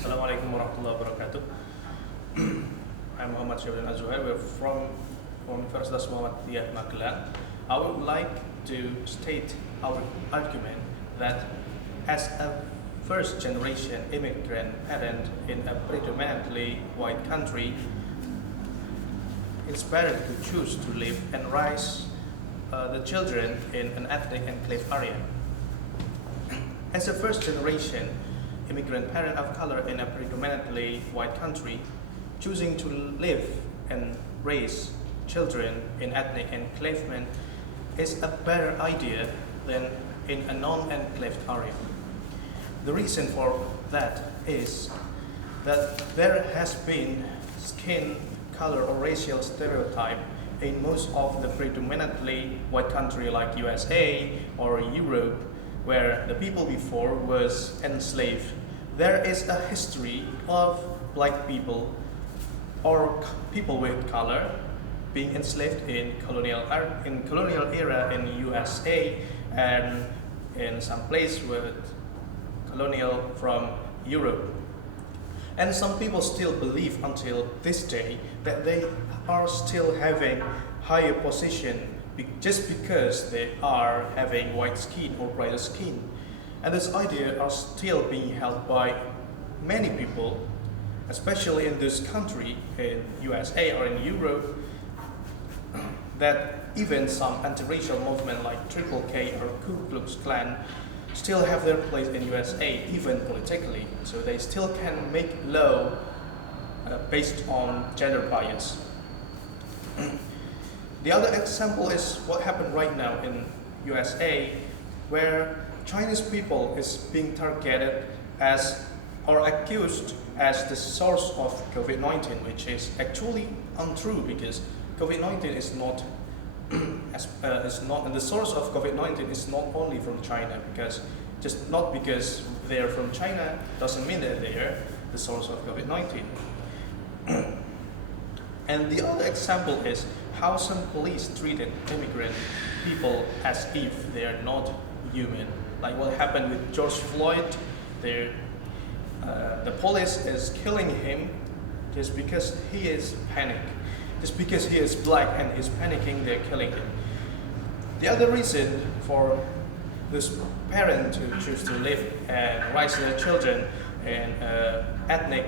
Assalamualaikum warahmatullahi wabarakatuh. I'm Syihabuddin Zuhair. We're from Universitas Muhammadiyah, Magelang. I would like to state our argument that as a first generation immigrant parent in a predominantly white country, it's better to choose to live and raise the children in an ethnic enclave area. As a first generation immigrant parent of color in a predominantly white country, choosing to live and raise children in ethnic enclavement is a better idea than in a non-enclaved area. The reason for that is that there has been skin color or racial stereotype in most of the predominantly white country like USA or Europe, where the people before was enslaved. There is a history of black people or people with color being enslaved in colonial era in USA and in some place with colonial from Europe. And some people still believe until this day that they are still having higher position just because they are having white skin or brighter skin. And this idea are still being held by many people, especially in this country, in USA or in Europe, that even some anti-racial movement like Triple K or Ku Klux Klan still have their place in USA, even politically. So they still can make law based on gender bias. The other example is what happened right now in USA, where Chinese people is being targeted as or accused as the source of COVID-19, which is actually untrue because COVID-19 is not and the source of COVID-19 is not only from China, because just not because they are from China doesn't mean that they are the source of COVID-19. And the other example is how some police treated immigrant people as if they are not human. Like what happened with George Floyd, the police is killing him just because he is panicked. Just because he is black and he's panicking, they're killing him. The other reason for this parent to choose to live and raise their children in ethnic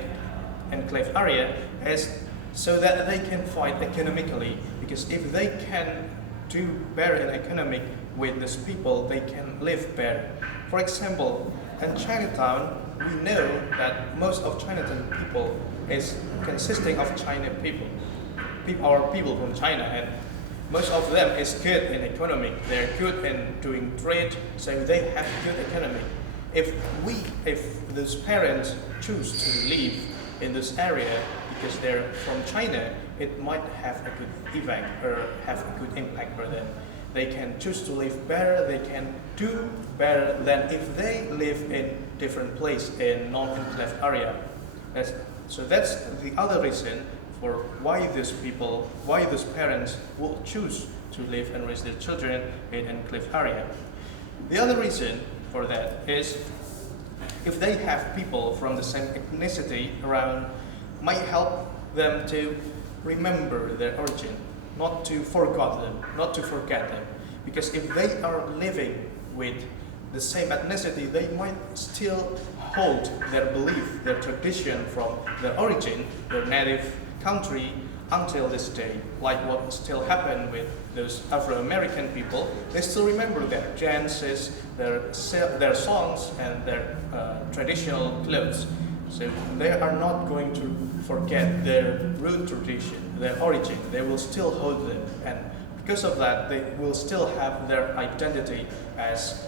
enclave area is so that they can fight economically, because if they can do better in economic with these people, they can live better. For example, in Chinatown, we know that most of Chinatown people is consisting of Chinese people from China, and most of them is good in economic. They're good in doing trade, so they have good economy. If those parents choose to live in this area because they're from China, it might have a good effect or have a good impact for them. They can choose to live better, they can do better than if they live in different place in non-enclave area. So that's the other reason for why these parents will choose to live and raise their children in enclave area. The other reason for that is if they have people from the same ethnicity around, might help them to remember their origin, not to forget them. Because if they are living with the same ethnicity, they might still hold their belief, their tradition from their origin, their native country until this day. Like what still happened with those Afro-American people, they still remember their dances, their songs, and their traditional clothes. So they are not going to forget their root tradition, their origin. They will still hold them, and because of that, they will still have their identity as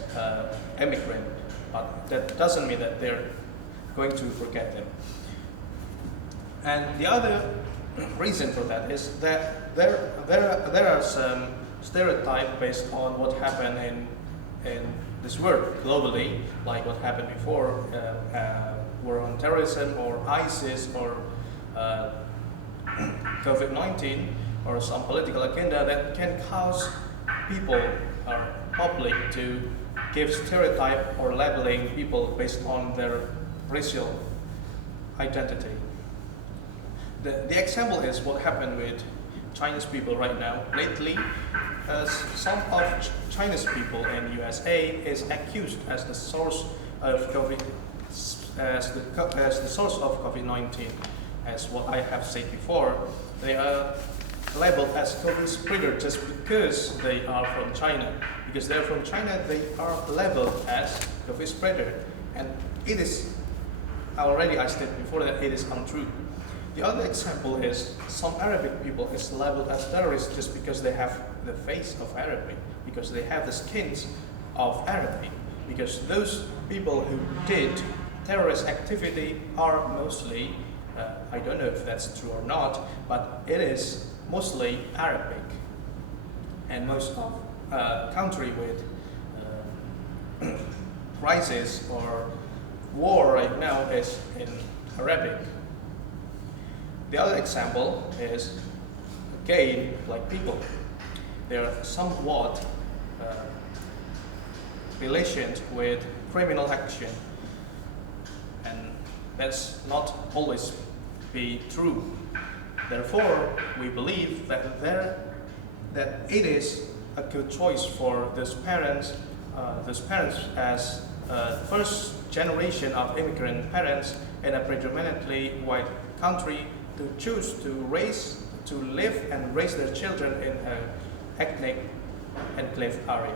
immigrant. But that doesn't mean that they're going to forget them. And the other reason for that is that there are some stereotypes based on what happened in this world globally, like what happened before, war on terrorism or ISIS or COVID-19 or some political agenda that can cause people or public to give stereotype or labeling people based on their racial identity. The example is what happened with Chinese people right now. Lately, some of Chinese people in USA is accused as the source of COVID, as the source of COVID-19. As what I have said before, they are labeled as COVID spreader just because they are from China. Because they're from China, they are labeled as COVID spreader, and it is already I stated before that it is untrue. The other example is some Arabic people is labeled as terrorists just because they have the face of Arabic, because they have the skins of Arabic, because those people who did terrorist activity are mostly, I don't know if that's true or not, but it is mostly Arabic. And most of country with crisis or war right now is in Arabic. The other example is again like people. They are somewhat related with criminal action, and that's not always be true. Therefore, we believe that it is a good choice for those parents as first generation of immigrant parents in a predominantly white country to choose to live and raise their children in an ethnic enclave area,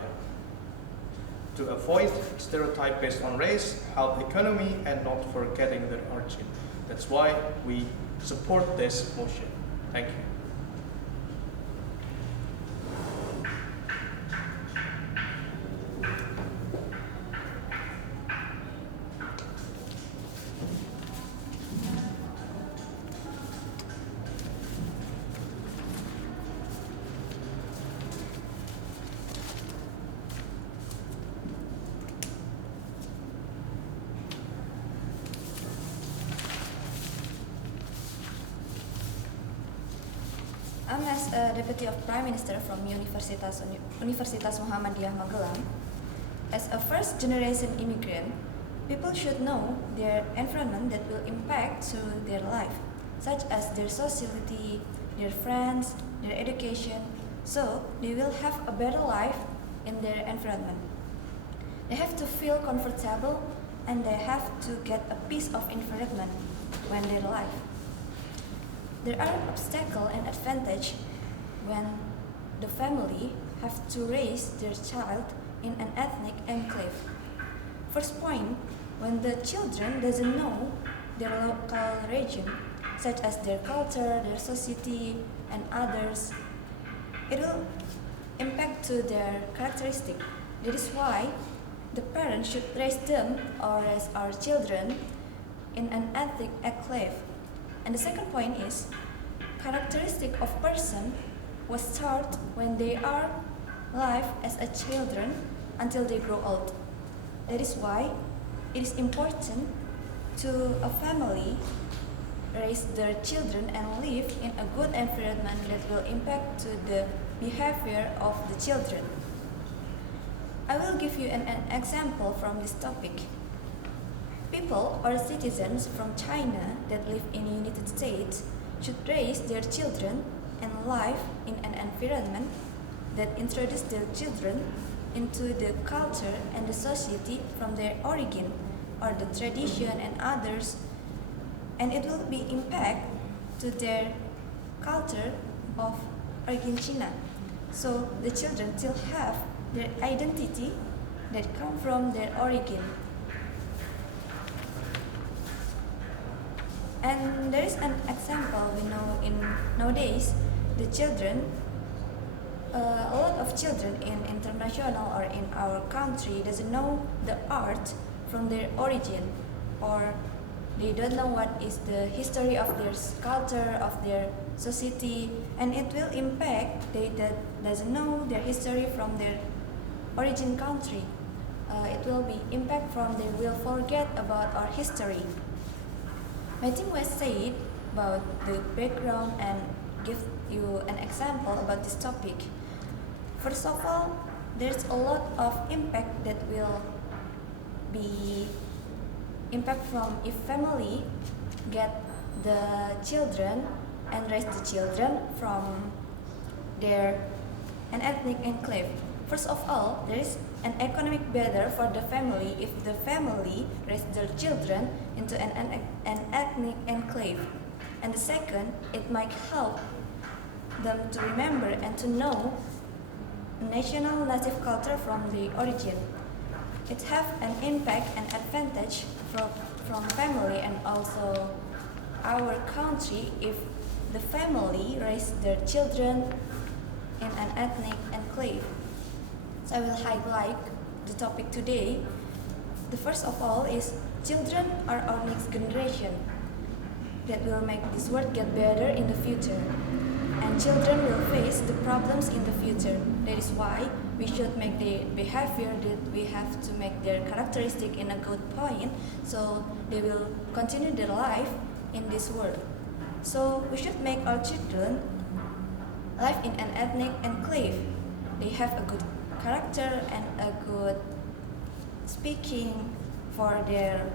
to avoid stereotype based on race, health, economy, and not forgetting their origin. That's why we support this motion. Thank you. I'm as a Deputy of Prime Minister from Universitas Muhammadiyah Magelang. As a first generation immigrant, people should know their environment that will impact to their life, such as their sociality, their friends, their education, so they will have a better life in their environment. They have to feel comfortable and they have to get a piece of environment when they live. There are obstacles and advantages when the family have to raise their child in an ethnic enclave. First point, when the children doesn't know their local region, such as their culture, their society, and others, it will impact to their characteristic. That is why the parents should raise them or raise our children in an ethnic enclave. And the second point is, characteristic of person was start when they are live as a children until they grow old. That is why it is important to a family raise their children and live in a good environment that will impact to the behavior of the children. I will give you an example from this topic. People or citizens from China that live in the United States should raise their children and live in an environment that introduces their children into the culture and the society from their origin or the tradition and others, and it will be impact to their culture of Argentina. So the children still have their identity that come from their origin. And there is an example, we know in nowadays, the children, a lot of children in international or in our country doesn't know the art from their origin, or they don't know what is the history of their culture, of their society, and it will impact they that doesn't know their history from their origin country. It will be impact from they will forget about our history. My team was said about the background and give you an example about this topic. First of all, there's a lot of impact that will be impact from if family get the children and raise the children from their an ethnic enclave. First of all, there is an economic better for the family if the family raise their children into an ethnic enclave. And the second, it might help them to remember and to know national native culture from the origin. It have an impact and advantage from family and also our country if the family raise their children in an ethnic enclave. So I will highlight the topic today. The first of all is children are our next generation that will make this world get better in the future. And children will face the problems in the future. That is why we should make the behavior that we have to make their characteristic in a good point so they will continue their life in this world. So we should make our children live in an ethnic enclave. They have a good character and a good speaking for their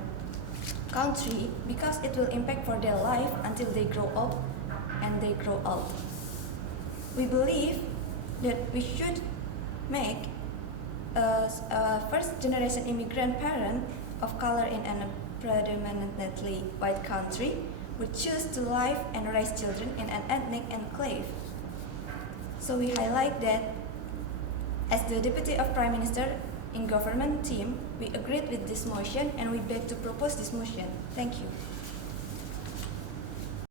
country because it will impact for their life until they grow up and they grow old. We believe that we should make a first generation immigrant parent of color in a predominantly white country would choose to live and raise children in an ethnic enclave. So we highlight that as the Deputy of Prime Minister in government team, we agreed with this motion and we beg to propose this motion. Thank you.